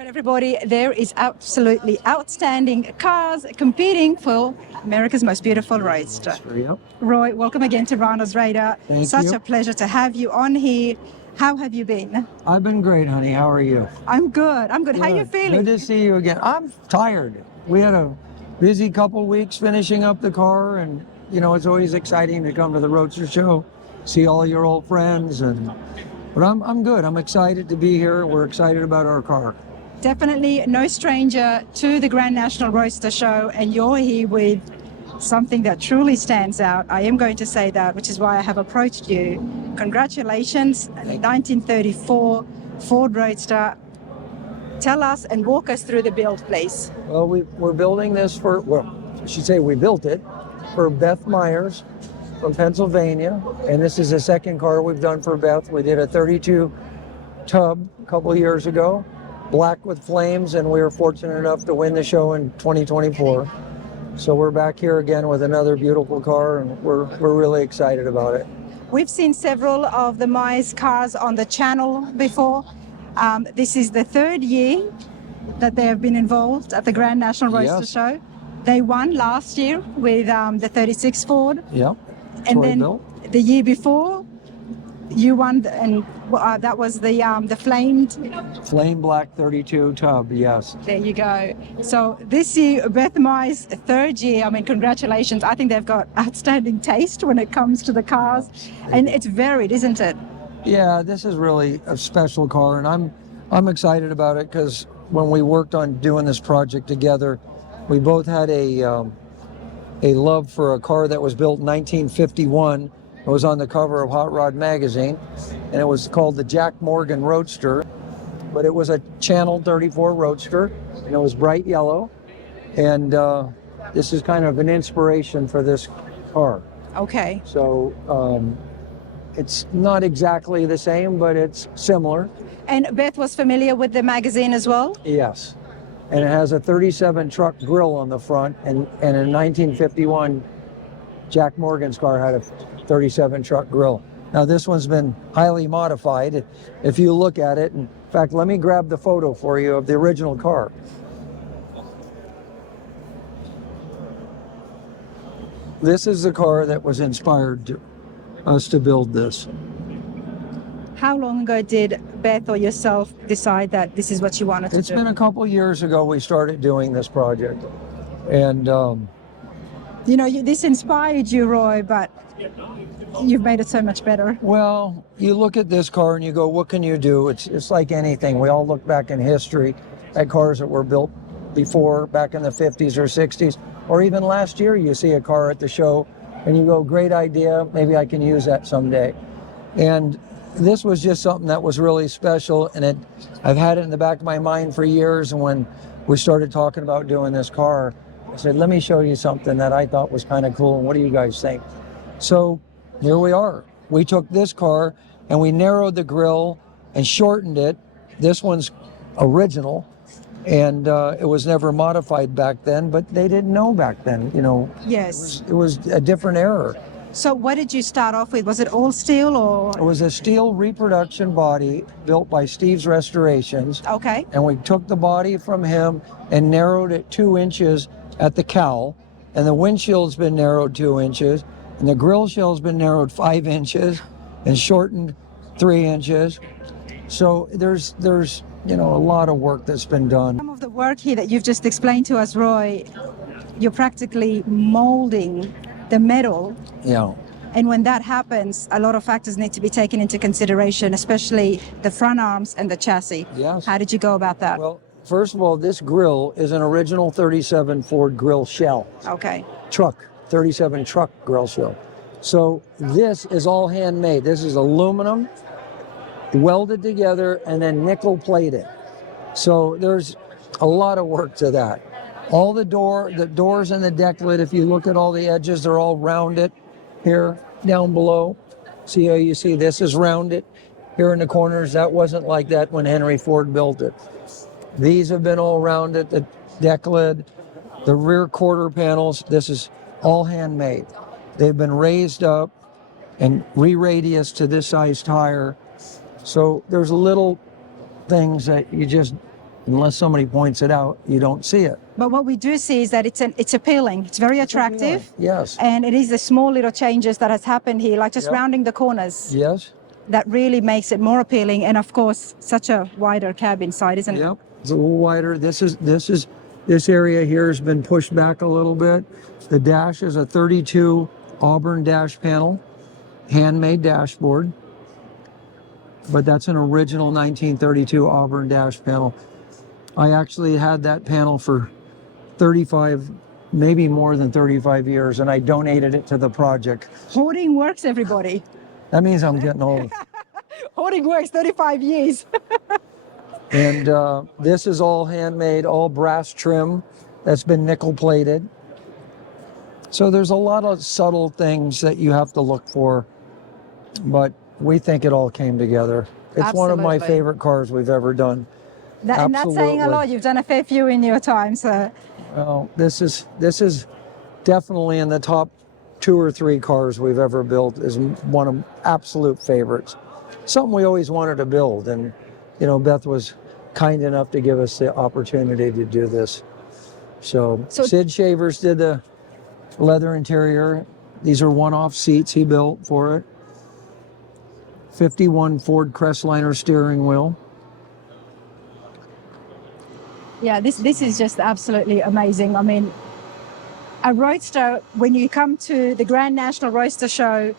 right, everybody, there is absolutely outstanding cars competing for America's most beautiful roadster. Yep. Roy, welcome again to Rana's Radar. Thank Such you. a pleasure to have you on here. How have you been? I've been great, honey. How are you? I'm good. I'm good. How are you Good. feeling? Good to see you again. I'm tired. We had a busy couple weeks finishing up the car, and you know it's always exciting to come to the Roadster Show, see all your old friends, but I'm good. I'm excited to be here. We're excited about our car. Definitely no stranger to the Grand National Roadster Show, and you're here with something that truly stands out. I am going to say that, which is why I have approached you. Congratulations, 1934 Ford Roadster. Tell us and walk us through the build, please. Well, we're building this for, well, I should say we built it for Beth Myers from Pennsylvania, and this is the second car we've done for Beth. We did a 32 tub a couple of years ago, black with flames, and we were fortunate enough to win the show in 2024. So we're back here again with another beautiful car, and we're really excited about it. We've seen several of the Myers cars on the channel before. This is the third year that they have been involved at the Grand National Roadster Show. They won last year with the 36 Ford. Yep. And then the year before, you won, and that was the flame black 32 tub. Yes. There you go. So this year, Beth Myers' third year. I mean, congratulations. I think they've got outstanding taste when it comes to the cars, and it's varied, isn't it? Yeah, this is really a special car, and I'm excited about it because when we worked on doing this project together, we both had a love for a car that was built in 1951. It was on the cover of Hot Rod magazine, and it was called the Jack Morgan Roadster, but it was a Channel 34 Roadster, and it was bright yellow, and this is kind of an inspiration for this car. Okay. So it's not exactly the same, but it's similar. And Beth was familiar with the magazine as well? Yes. And it has a 37 truck grill on the front, and in 1951, Jack Morgan's car had a 37 truck grill. Now this one's been highly modified. If you look at it, in fact, let me grab the photo for you of the original car. This is the car that was inspired us to build this. How long ago did Beth or yourself decide that this is what you wanted to do? It's been a couple years ago we started doing this project. And you know, this inspired you, Roy, but you've made it so much better. Well, you look at this car and you go, what can you do? It's like anything. We all look back in history at cars that were built before, back in the 50s or 60s, or even last year you see a car at the show and you go, great idea, maybe I can use that someday. And this was just something that was really special, and I've had it in the back of my mind for years, and when we started talking about doing this car, I said, let me show you something that I thought was kind of cool, and what do you guys think? So here we are. We took this car and we narrowed the grille and shortened it. This one's original, and it was never modified back then, but they didn't know back then, you know. Yes. It was a different era. So what did you start off with? Was it all steel or? It was a steel reproduction body built by Steve's Restorations. Okay. And we took the body from him and narrowed it 2 inches at the cowl, and the windshield's been narrowed 2 inches, and the grill shell's been narrowed 5 inches and shortened 3 inches. So there's you know, a lot of work that's been done. Some of the work here that you've just explained to us, Roy, you're practically molding the metal. Yeah. And when that happens, a lot of factors need to be taken into consideration, especially the front arms and the chassis. Yes. How did you go about that? Well, first of all, this grill is an original 37 Ford grill shell. Okay. Truck, 37 truck grill shell. So this is all handmade. This is aluminum, welded together, and then nickel plated. So there's a lot of work to that. All the doors and the deck lid, if you look at all the edges, they're all rounded here, down below. See how you see this is rounded here in the corners? That wasn't like that when Henry Ford built it. These have been all rounded, the deck lid, the rear quarter panels, this is all handmade. They've been raised up and re-radius to this size tire. So there's little things that you just unless somebody points it out, you don't see it. But what we do see is that it's appealing. It's very attractive. Yes. And it is the small little changes that has happened here, like just Yep. rounding the corners. Yes. That really makes it more appealing. And of course, such a wider cab inside, isn't it? Yep. It's a little wider. This area here has been pushed back a little bit. The dash is a 32 Auburn dash panel, handmade dashboard. But that's an original 1932 Auburn dash panel. I actually had that panel for 35, maybe more than 35 years, and I donated it to the project. Hoarding works, everybody. That means I'm getting old. Hoarding works, 35 years. And this is all handmade, all brass trim that's been nickel plated. So there's a lot of subtle things that you have to look for, but we think it all came together. It's one of my Absolutely. favorite cars we've ever done. And that's saying a lot. You've done a fair few in your time, so. Well, this is definitely in the top 2 or 3 cars we've ever built. Is one of absolute favorites. Something we always wanted to build, and you know, Beth was kind enough to give us the opportunity to do this. So Sid Shavers did the leather interior. These are one-off seats he built for it. 51 Ford Crestliner steering wheel. Yeah, this is just absolutely amazing. I mean, a Roadster, when you come to the Grand National Roadster show,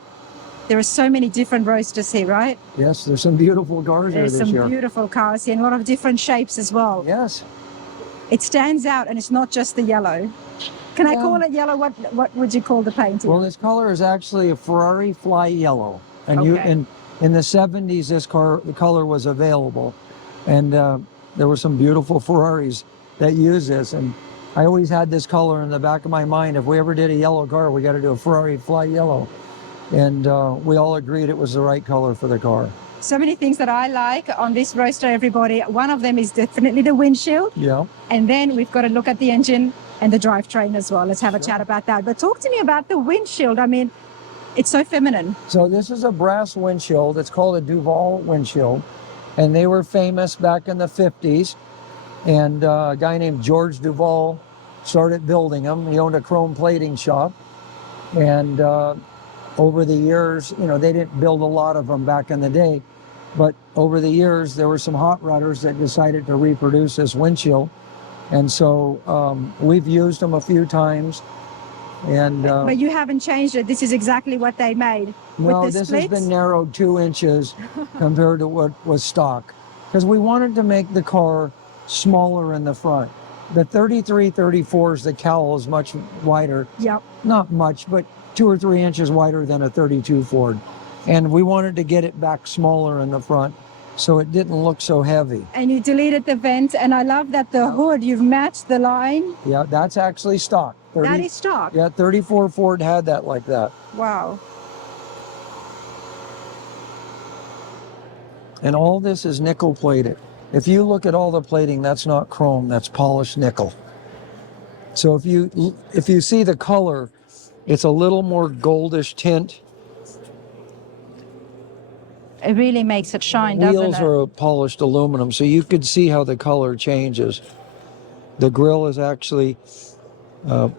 there are so many different Roadsters here, right? Yes, there's some beautiful cars here There's this year. some beautiful cars here and a lot of different shapes as well. Yes. It stands out, and it's not just the yellow. Can I call it yellow? What would you call the paint? Well, this color is actually a Ferrari Fly Yellow. And Okay. in the 70s, the color was available. And there were some beautiful Ferraris that use this. And I always had this color in the back of my mind. If we ever did a yellow car, we got to do a Ferrari Fly Yellow. And we all agreed it was the right color for the car. So many things that I like on this Roadster, everybody. One of them is definitely the windshield. Yeah. And then we've got to look at the engine and the drivetrain as well. Let's have a chat about that. But talk to me about the windshield. I mean, it's so feminine. So this is a brass windshield. It's called a Duval windshield. And they were famous back in the 50s. And a guy named George Duval started building them. He owned a chrome plating shop. And over the years, you know, they didn't build a lot of them back in the day. But over the years, there were some hot rodders that decided to reproduce this windshield. And so we've used them a few times. And But you haven't changed it. This is exactly what they made. no, with the this splits. has been narrowed 2 inches compared to what was stock. Because we wanted to make the car smaller in the front. The 33-34s, the cowl is much wider. Yep. Not much, but 2 or 3 inches wider than a 32 Ford. And we wanted to get it back smaller in the front so it didn't look so heavy. And you deleted the vent, and I love that the hood, you've matched the line. Yeah, that's actually stock. That is stock. Yeah, 34 Ford had that like that. Wow. And all this is nickel plated. If you look at all the plating, that's not chrome, that's polished nickel. So if you see the color, it's a little more goldish tint. It really makes it shine, doesn't Wheels it? are polished aluminum, so you could see how the color changes. The grille is actually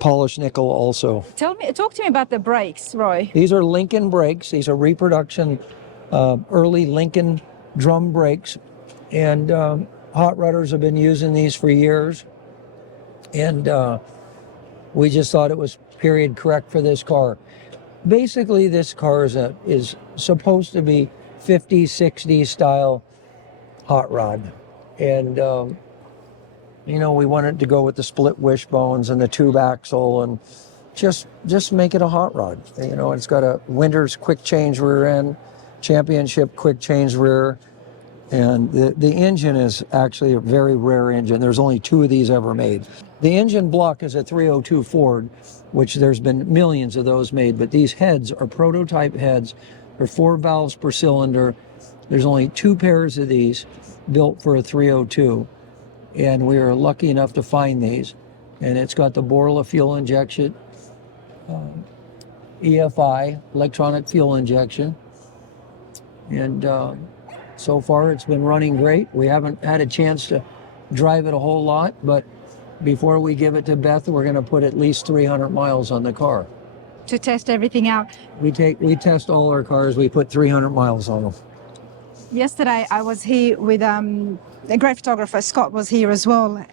polished nickel also. Talk to me about the brakes, Roy. These are Lincoln brakes. These are reproduction early Lincoln drum brakes. And hot rodders have been using these for years. And we just thought it was period correct for this car. Basically, this car is supposed to be 50s, 60s style hot rod. And, you know, we wanted to go with the split wishbones and the tube axle and just make it a hot rod. You know, it's got a Winters quick change rear end, Championship quick change rear. And the engine is actually a very rare engine. There's only 2 of these ever made. The engine block is a 302 Ford, which there's been millions of those made, but these heads are prototype heads. They're 4 valves per cylinder. There's only 2 pairs of these built for a 302. And we were lucky enough to find these. And it's got the Borla fuel injection, EFI, electronic fuel injection. And so far it's been running great. We haven't had a chance to drive it a whole lot, but before we give it to Beth, we're going to put at least 300 miles on the car. To test everything out. We test all our cars. We put 300 miles on them. Yesterday, I was here with a great photographer. Scott was here as well,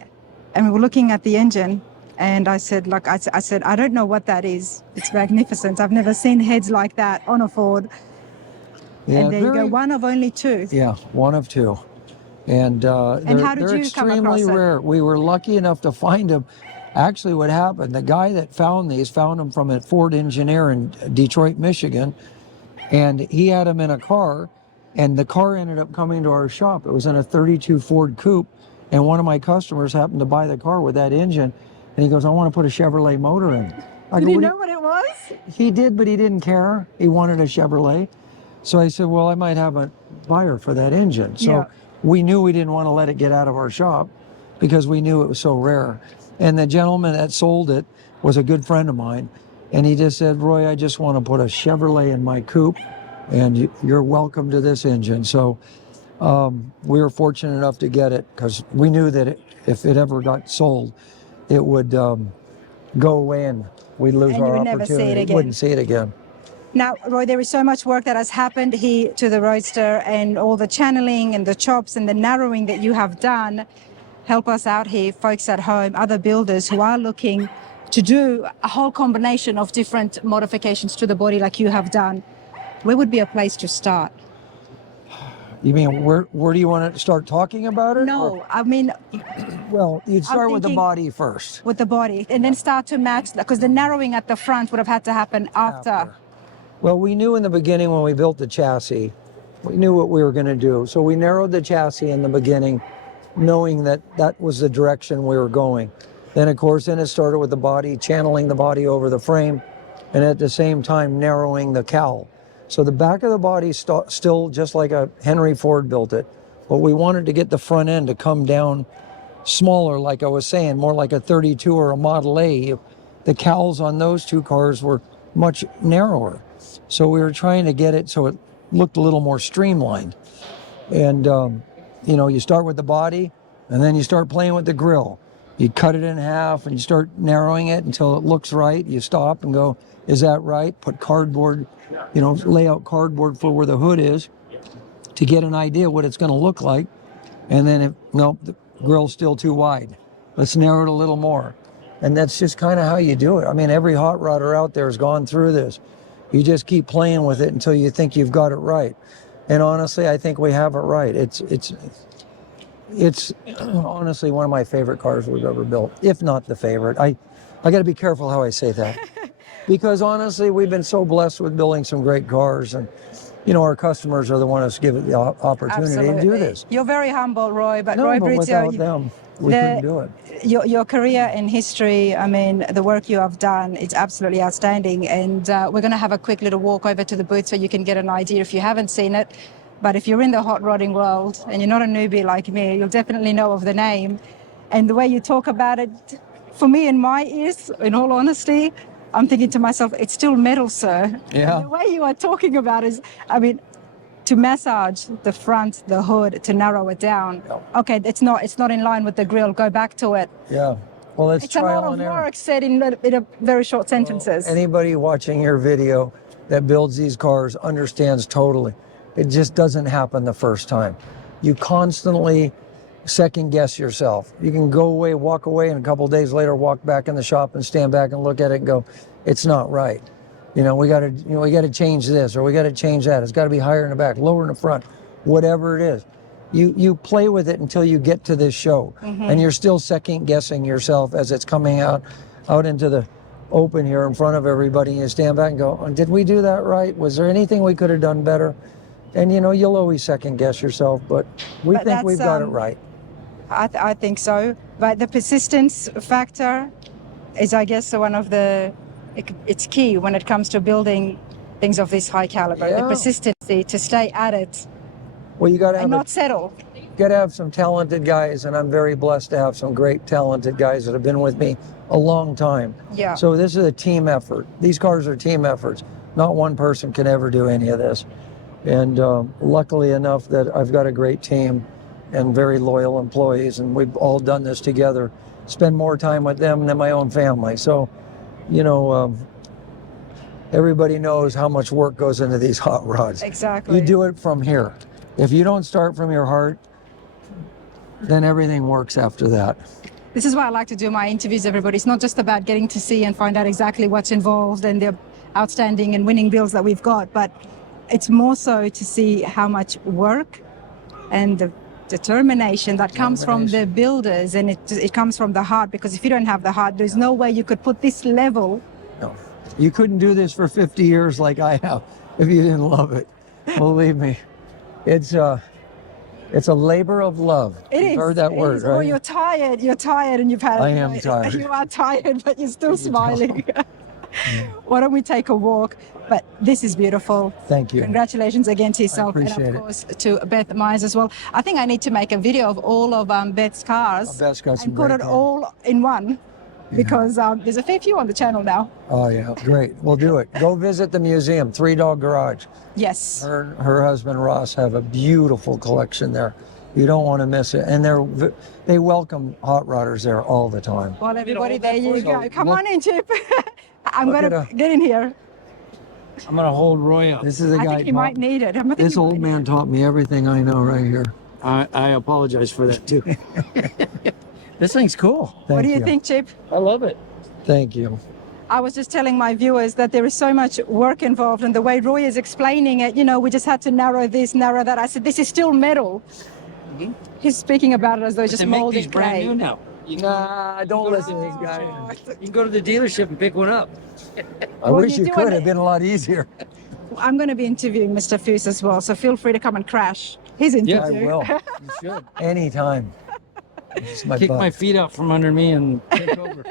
and we were looking at the engine. And I said, look, I said, I don't know what that is. It's magnificent. I've never seen heads like that on a Ford. Yeah, and there you go, one of only two. Yeah, one of two. And how did they're you come extremely across it? rare. We were lucky enough to find them. Actually, what happened, the guy that found these found them from a Ford engineer in Detroit, Michigan, and he had them in a car, and the car ended up coming to our shop. It was in a 32 Ford Coupe, and one of my customers happened to buy the car with that engine, and he goes, I want to put a Chevrolet motor in. Did he know what it was? He did, but he didn't care. He wanted a Chevrolet. So I said, well, I might have a buyer for that engine. So we knew we didn't want to let it get out of our shop because we knew it was so rare. And the gentleman that sold it was a good friend of mine. And he just said, Roy, I just want to put a Chevrolet in my coupe, and you're welcome to this engine. So we were fortunate enough to get it because we knew that if it ever got sold, it would go away and we'd lose our opportunity. Never see it again. Wouldn't see it again. Now, Roy, there is so much work that has happened here to the Roadster, and all the channeling and the chops and the narrowing that you have done. Help us out here, folks at home, other builders who are looking to do a whole combination of different modifications to the body like you have done. Where would be a place to start? You mean where do you want to start talking about it? No, I mean... Well, you'd start with the body first. With the body, and then start to match, because the narrowing at the front would have had to happen after. Well, we knew in the beginning when we built the chassis, we knew what we were going to do. So we narrowed the chassis in the beginning, knowing that that was the direction we were going. Then, of course, it started with the body, channeling the body over the frame, and at the same time narrowing the cowl. So the back of the body still just like a Henry Ford built it, but we wanted to get the front end to come down smaller, like I was saying, more like a 32 or a Model A. The cowls on those two cars were much narrower. So we were trying to get it so it looked a little more streamlined. And, you know, you start with the body, and then you start playing with the grill. You cut it in half, and you start narrowing it until it looks right. You stop and go, is that right? Put cardboard, you know, lay out cardboard for where the hood is to get an idea what it's going to look like. And then, if nope, the grill's still too wide. Let's narrow it a little more. And that's just kind of how you do it. I mean, every hot rodder out there has gone through this. You just keep playing with it until you think you've got it right. And honestly, I think we have it right. It's honestly one of my favorite cars we've ever built, if not the favorite. I got to be careful how I say that. Because honestly, we've been so blessed with building some great cars, and you know, our customers are the ones who give it the opportunity to do this. You're very humble, Roy, but No, Roy but Brizio, without them, we couldn't do it. Your career in history, I mean, the work you have done, it's absolutely outstanding. And we're going to have a quick little walk over to the booth so you can get an idea if you haven't seen it. But if you're in the hot rodding world and you're not a newbie like me, you'll definitely know of the name. And the way you talk about it, for me, in my ears, in all honesty, I'm thinking to myself, it's still metal, sir. Yeah. And the way you are talking about is, I mean, to massage the front, the hood, to narrow it down. Okay, it's not in line with the grill. Go back to it. Yeah. Well, it's trial and error. It's a lot of work said in a very short sentences. Well, anybody watching your video that builds these cars understands totally. It just doesn't happen the first time. You constantly second guess yourself. You can go away, walk away, and a couple of days later walk back in the shop and stand back and look at it and go, it's not right. You know, we got to change this, or we got to change that. It's got to be higher in the back, lower in the front, whatever it is. You play with it until you get to this show, and you're still second guessing yourself as it's coming out into the open here in front of everybody. And you stand back and go, oh, did we do that right? Was there anything we could have done better? And you know, you'll always second guess yourself, but we think we've got it right. I think so. But the persistence factor is, I guess, one of it's key when it comes to building things of this high caliber. Yeah. The persistency to stay at it. Well, you got to have not settle. You got to have some talented guys, and I'm very blessed to have some great talented guys that have been with me a long time. Yeah. So this is a team effort. These cars are team efforts. Not one person can ever do any of this. And luckily enough that I've got a great team, and very loyal employees, and we've all done this together. Spend more time with them than my own family. So, you know, everybody knows how much work goes into these hot rods. Exactly. You do it from here. If you don't start from your heart, then everything works after that. This is why I like to do my interviews, everybody. It's not just about getting to see and find out exactly what's involved and the outstanding and winning builds that we've got, but it's more so to see how much work and the determination that comes from the builders, and it comes from the heart, because if you don't have the heart, there's no way you could put this level. No, you couldn't do this for 50 years like I have if you didn't love it. Believe me, it's a labor of love. You've heard that word, right? Well, you're tired and you've had. I am tired. You are tired, but you're still smiling. Why don't we take a walk? But this is beautiful. Thank you. Congratulations again to yourself, and of course to Beth Myers as well. I think I need to make a video of all of Beth's cars Beth's got some and put great it cars. all in one, because there's a fair few on the channel now. Oh yeah, great. We'll do it. Go visit the museum, Three Dog Garage. Yes. Her husband Ross have a beautiful collection there. You don't want to miss it, and they welcome hot rodders there all the time. Well, everybody, there you go. Come look- on in, Chip. I'm look going at to get in here. I'm gonna hold Roy up. This is a I guy. think you might need it. This old man taught me everything I know right here. I apologize for that too. This thing's cool. What do Thank you think, Chip? I love it. Thank you. I was just telling my viewers that there is so much work involved, and the way Roy is explaining it, you know, we just had to narrow this, narrow that. I said, this is still metal. He's speaking about it as though it's just They make molded these brand new clay. now. Nah, don't listen to these guys. You can go to the dealership and pick one up. I Well, wish you're you doing could. it. It'd been a lot easier. I'm going to be interviewing Mr. Foose as well, so feel free to come and crash his Yeah, interview. I will. You should. Anytime. It's my Kick butt. my feet out from under me and take over.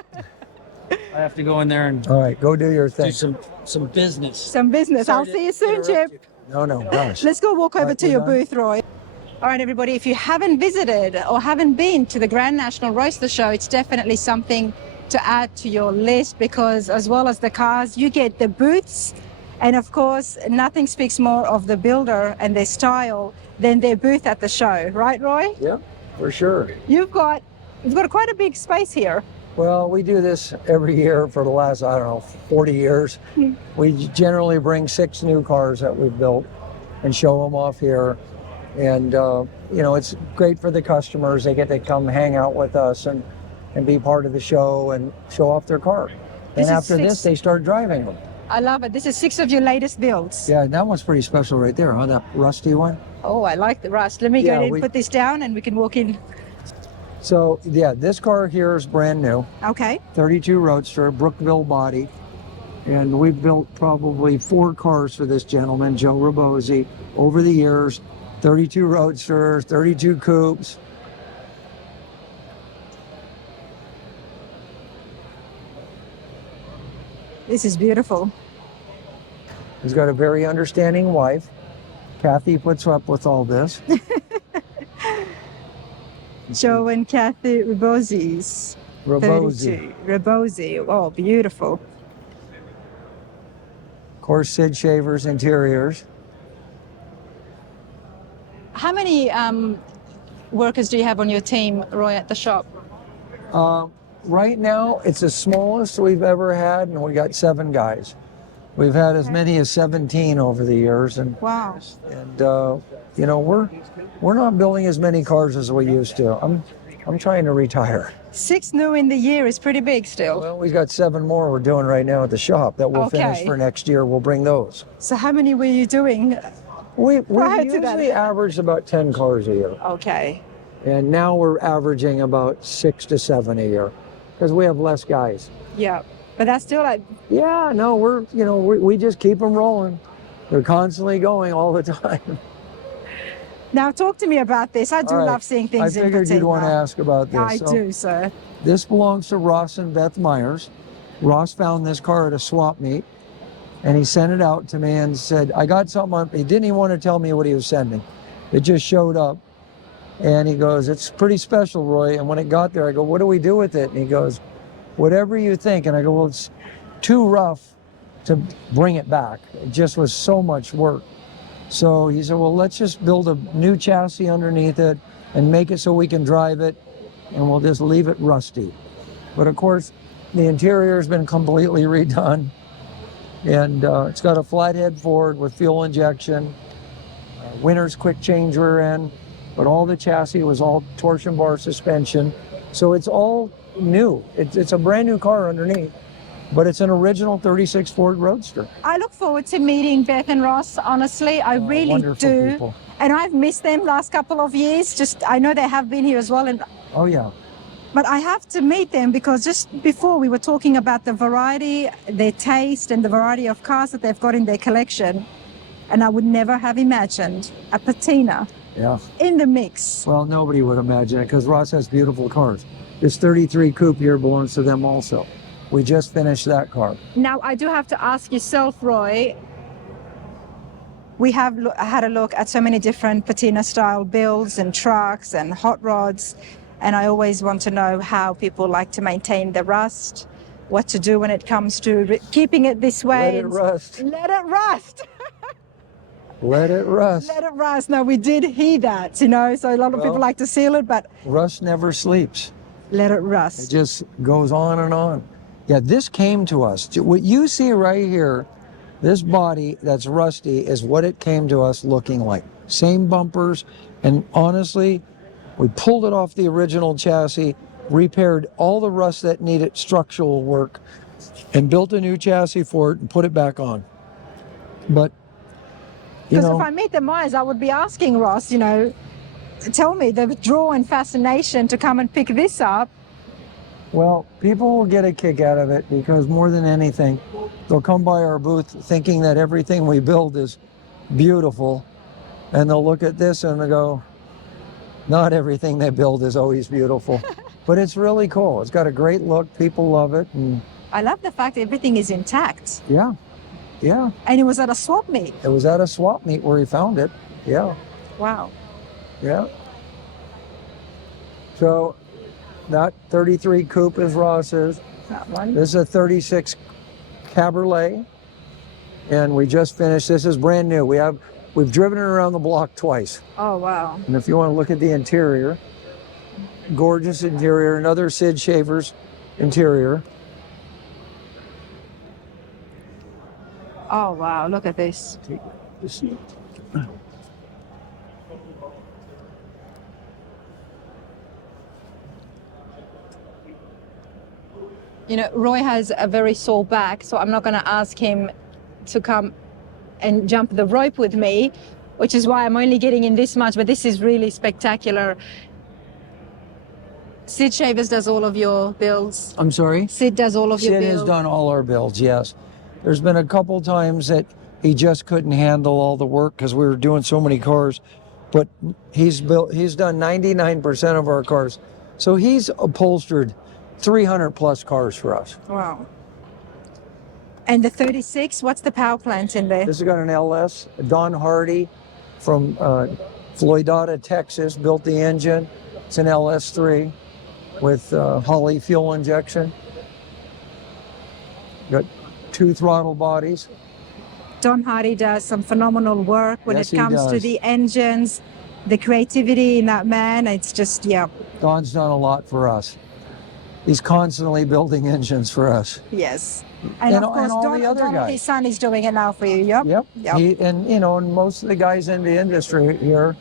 I have to go in there and All right, go do your do thing. some business. Some business. Sorry I'll to see you soon, interrupt Chip. No, gosh. Let's go walk over right, to we're your done? booth, Roy. All right, everybody, if you haven't visited or haven't been to the Grand National Roadster Show, it's definitely something to add to your list, because as well as the cars, you get the booths. And of course, nothing speaks more of the builder and their style than their booth at the show. Right, Roy? Yeah, for sure. You've got quite a big space here. Well, we do this every year for the last, 40 years. We generally bring 6 new cars that we've built and show them off here. And, you know, it's great for the customers. They get to come hang out with us and be part of the show and show off their car. This is And after 6 this, they start driving them. I love it. This is 6 of your latest builds. Yeah, that one's pretty special right there, huh? That rusty one. Oh, I like the rust. Let me Yeah, go ahead we- and put this down and we can walk in. So, yeah, this car here is brand new. Okay. 32 Roadster, Brookville body. And we've built probably 4 cars for this gentleman, Joe Rabosi, over the years. 32 Roadsters, 32 Coupes. This is beautiful. He's got a very understanding wife. Kathy puts up with all this. Joe and Kathy Rabosi's. Rabosi. 32. Rabosi. Oh, beautiful. Of course, Sid Shaver's interiors. How many workers do you have on your team, Roy, at the shop? Right now, it's the smallest we've ever had, and we got 7 guys. We've had as many as 17 over the years, and Wow. you know, we're not building as many cars as we used to. I'm trying to retire. 6 new in the year is pretty big still. Well, we've got 7 more we're doing right now at the shop that we'll finish Okay. for next year. We'll bring those. So how many were you doing? We Prior to usually that. average about 10 cars a year, Okay. and now we're averaging about 6 to 7 a year because we have less guys. Yeah. But that's still like, Yeah, no, we just keep them rolling. They're constantly going all the time. now talk to me about this. I do All right. love seeing I things in figured you'd want to patina. ask about this. I So, do, sir. This belongs to Ross and Beth Myers. Ross found this car at a swap meet, and he sent it out to me and said, I got something on. He didn't even want to tell me what he was sending. It just showed up, and he goes, it's pretty special, Roy. And when it got there, I go, what do we do with it? And he goes, whatever you think. And I go, well, it's too rough to bring it back. It just was so much work. So he said, well, let's just build a new chassis underneath it, and make it so we can drive it, and we'll just leave it rusty. But of course, the interior has been completely redone, and it's got a flathead Ford with fuel injection, winter's quick change rear end, but all the chassis was all torsion bar suspension, so it's all new. It's a brand new car underneath, but it's an original 36 Ford Roadster. I look forward to meeting Beth and Ross, honestly. I really wonderful do. people. And I've missed them last couple of years. I know they have been here as well. Oh yeah. But I have to meet them because just before we were talking about the variety, their taste, and the variety of cars that they've got in their collection. And I would never have imagined a patina in the mix. Well, nobody would imagine it because Ross has beautiful cars. This 33 coupe here belongs to them also. We just finished that car. Now, I do have to ask yourself, Roy, we have had a look at so many different patina style builds and trucks and hot rods. And I always want to know how people like to maintain the rust, what to do when it comes to keeping it this way. Let it rust. Let it rust. Let it rust. Let it rust. No, we did hear that, you know, so a lot of people like to seal it, but rust never sleeps. Let it rust. It just goes on and on. Yeah, this came to us. What you see right here, this body that's rusty is what it came to us looking like. Same bumpers, and honestly, we pulled it off the original chassis, repaired all the rust that needed structural work, and built a new chassis for it and put it back on. But, because if I meet the Myers, I would be asking Ross, you know, tell me the draw and fascination to come and pick this up. Well, people will get a kick out of it because more than anything, they'll come by our booth thinking that everything we build is beautiful, and they'll look at this and they'll go, not everything they build is always beautiful, but it's really cool. It's got a great look. People love it. And I love the fact that everything is intact. yeah, yeah. And it was at a swap meet. It was at a swap meet where he found it. Yeah. Wow. Yeah. So that 33 coupe is Ross's. That one. This is a 36 Cabriolet, and we just finished. This is brand new. We've driven it around the block twice. Oh, wow. And if you want to look at the interior, gorgeous interior, another Sid Schaefer's interior. Oh, wow. Look at this. You know, Roy has a very sore back, so I'm not going to ask him to come and jump the rope with me, which is why I'm only getting in this much, but this is really spectacular. Sid Shavers does all of your builds. I'm sorry? Sid does all of your Sid builds. has done all our builds, yes. There's been a couple times that he just couldn't handle all the work because we were doing so many cars, but he's done 99% of our cars. So he's upholstered 300 plus cars for us. Wow. And the 36, what's the power plant in there? This has got an LS. Don Hardy from Floydada, Texas, built the engine. It's an LS3 with Holley fuel injection. Got 2 throttle bodies. Don Hardy does some phenomenal work when Yes, it comes he to does. the engines, the creativity in that man. It's just, yeah. Don's done a lot for us. He's constantly building engines for us. Yes. And of course, all Don, the other guys. his son is doing it now for you. Yep. Yep. And most of the guys in the industry here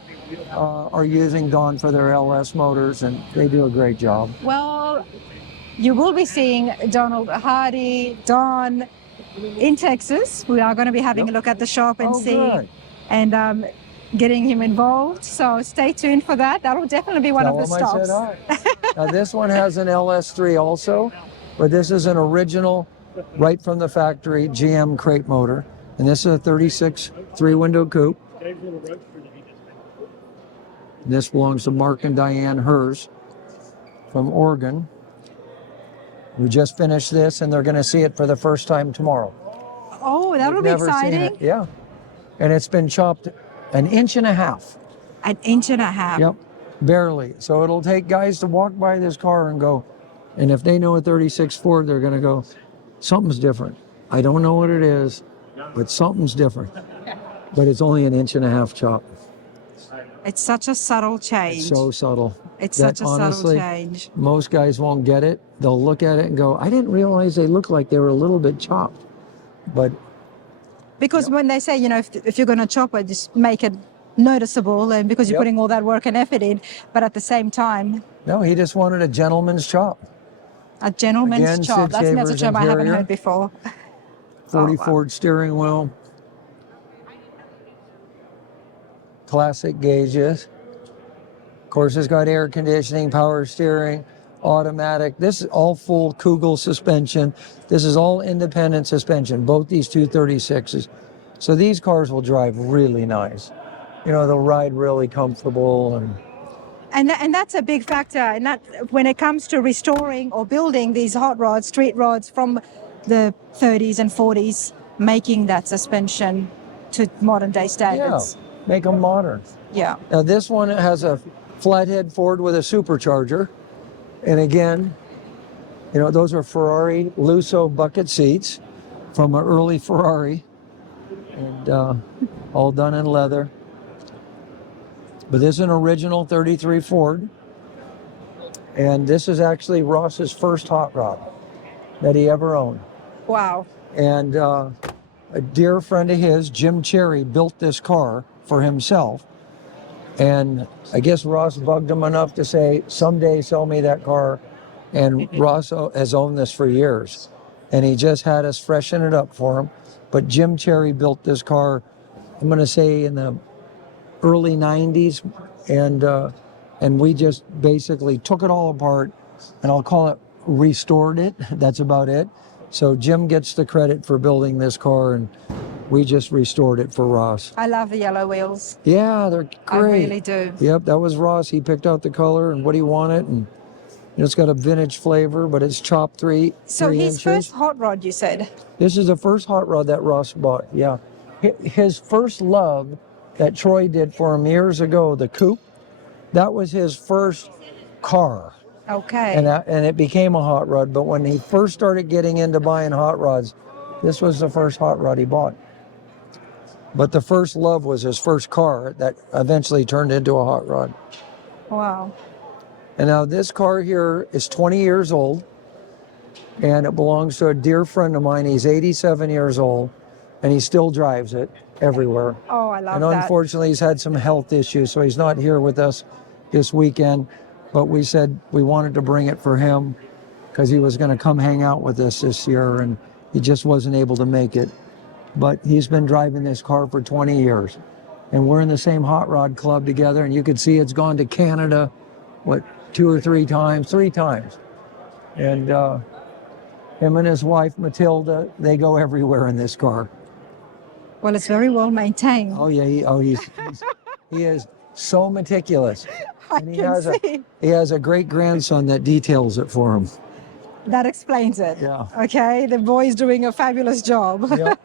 are using Don for their LS motors, and they do a great job. Well, you will be seeing Donald Hardy, Don, in Texas. We are going to be having a look at the shop and Good. and getting him involved. So stay tuned for that. That'll definitely be one Tell of the him I said stops. hi. Now this one has an LS3 also, but this is an original, right from the factory, GM crate motor. And this is a 36 3-window coupe. This belongs to Mark and Diane Hers from Oregon. We just finished this, and they're going to see it for the first time tomorrow. Oh, that'll be Never seen exciting. it. Yeah. And it's been chopped 1.5 inches. An inch and a half. Yep, barely. So it'll take guys to walk by this car and go, and if they know a 36 Ford, they're going to go, something's different. I don't know what it is, but something's different. But it's only 1.5 inches chop. It's such a subtle change. It's so subtle. It's that such a honestly, subtle change. most guys won't get it. They'll look at it and go, I didn't realize they looked like they were a little bit chopped. But Because when they say, if you're going to chop it, just make it noticeable, and because you're putting all that work and effort in, but at the same time, no, he just wanted a gentleman's chop. a gentleman's Again, chop. Sid That's a Shaver's term I haven't interior. heard before. 40 wow. Ford steering wheel. Classic gauges. Of course, it's got air conditioning, power steering, automatic. This is all full Kugel suspension. This is all independent suspension, both these 236s. So these cars will drive really nice. They'll ride really comfortable. And that's a big factor. And that when it comes to restoring or building these hot rods, street rods from the 30s and 40s, making that suspension to modern day standards. Yeah, make them modern. Yeah. Now this one has a flathead Ford with a supercharger. And again, those are Ferrari Lusso bucket seats from an early Ferrari. And all done in leather. But this is an original 33 Ford. And this is actually Ross's first hot rod that he ever owned. Wow. And a dear friend of his, Jim Cherry, built this car for himself. And I guess Ross bugged him enough to say, someday sell me that car. And Ross has owned this for years. And he just had us freshen it up for him. But Jim Cherry built this car, I'm going to say in the early 90s. And we just basically took it all apart, and I'll call it restored it. That's about it. So Jim gets the credit for building this car, and we just restored it for Ross. I love the yellow wheels. Yeah, they're great. I really do. Yep, that was Ross. He picked out the color and what he wanted, and it's got a vintage flavor, but it's chopped three So his inches. first hot rod, you said? This is the first hot rod that Ross bought, yeah. His first love that Troy did for him years ago, the coupe, that was his first car. Okay. And it became a hot rod, but when he first started getting into buying hot rods, this was the first hot rod he bought. But the first love was his first car that eventually turned into a hot rod. Wow. And now this car here is 20 years old, and it belongs to a dear friend of mine. He's 87 years old, and he still drives it everywhere. Oh, I love and that. unfortunately, he's had some health issues, so he's not here with us this weekend. But we said we wanted to bring it for him because he was going to come hang out with us this year, and he just wasn't able to make it. But he's been driving this car for 20 years. And we're in the same hot rod club together, and you can see it's gone to Canada, two or three times? 3 times. And him and his wife, Matilda, they go everywhere in this car. Well, it's very well maintained. Oh, yeah. He is so meticulous. I And can see. he has a great grandson that details it for him. That explains it. Yeah. Okay, the boy's doing a fabulous job. Yep.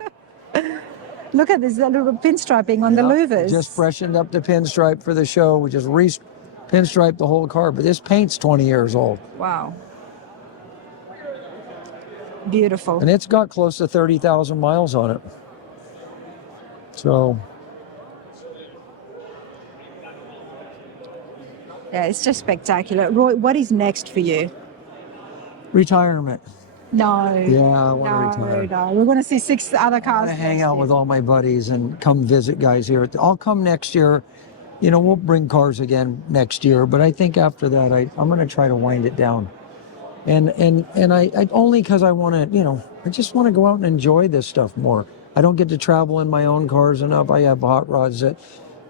Look at this little pinstriping on the louvers. Just freshened up the pinstripe for the show. We just pinstriped the whole car. But this paint's 20 years old. Wow. Beautiful. And it's got close to 30,000 miles on it. So, yeah, it's just spectacular. Roy, what is next for you? retirement. No. Yeah, I want to retire. No. We're going to see 6 other I cars. want to hang next out year. with all my buddies and come visit guys here. I'll come next year. We'll bring cars again next year, but I think after that, I'm going to try to wind it down. And I only because I want to, I just want to go out and enjoy this stuff more. I don't get to travel in my own cars enough. I have hot rods that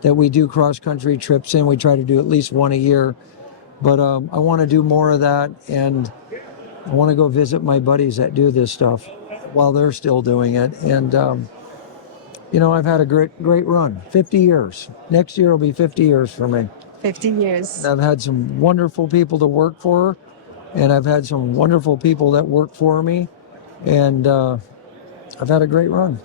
we do cross-country trips in. We try to do at least one a year. But I want to do more of that, and I want to go visit my buddies that do this stuff while they're still doing it. And, I've had a great run, 50 years. Next year will be 50 years for me. 50 years. I've had some wonderful people to work for, and I've had some wonderful people that work for me, and I've had a great run.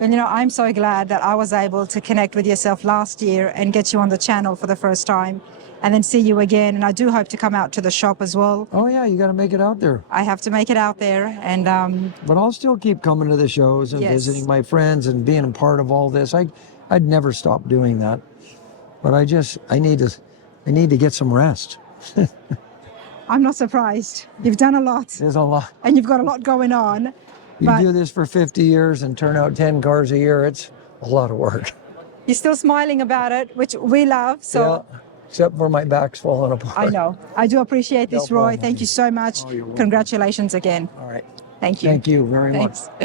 And I'm so glad that I was able to connect with yourself last year and get you on the channel for the first time and then see you again. And I do hope to come out to the shop as well. Oh yeah, you got to make it out there. I have to make it out there. And But I'll still keep coming to the shows and Yes. visiting my friends and being a part of all this. I'd never stop doing that. but I need to get some rest. I'm not surprised. You've done a lot There's a lot. and you've got a lot going on. You But do this for 50 years and turn out 10 cars a year. It's a lot of work. you're still smiling about it, which we love. So Yeah, except for my back's falling apart. I know. I do appreciate this, No Roy. problem. Thank you so much. Oh, you're welcome. Congratulations again. All right. Thank you. Thank you very much. Thanks.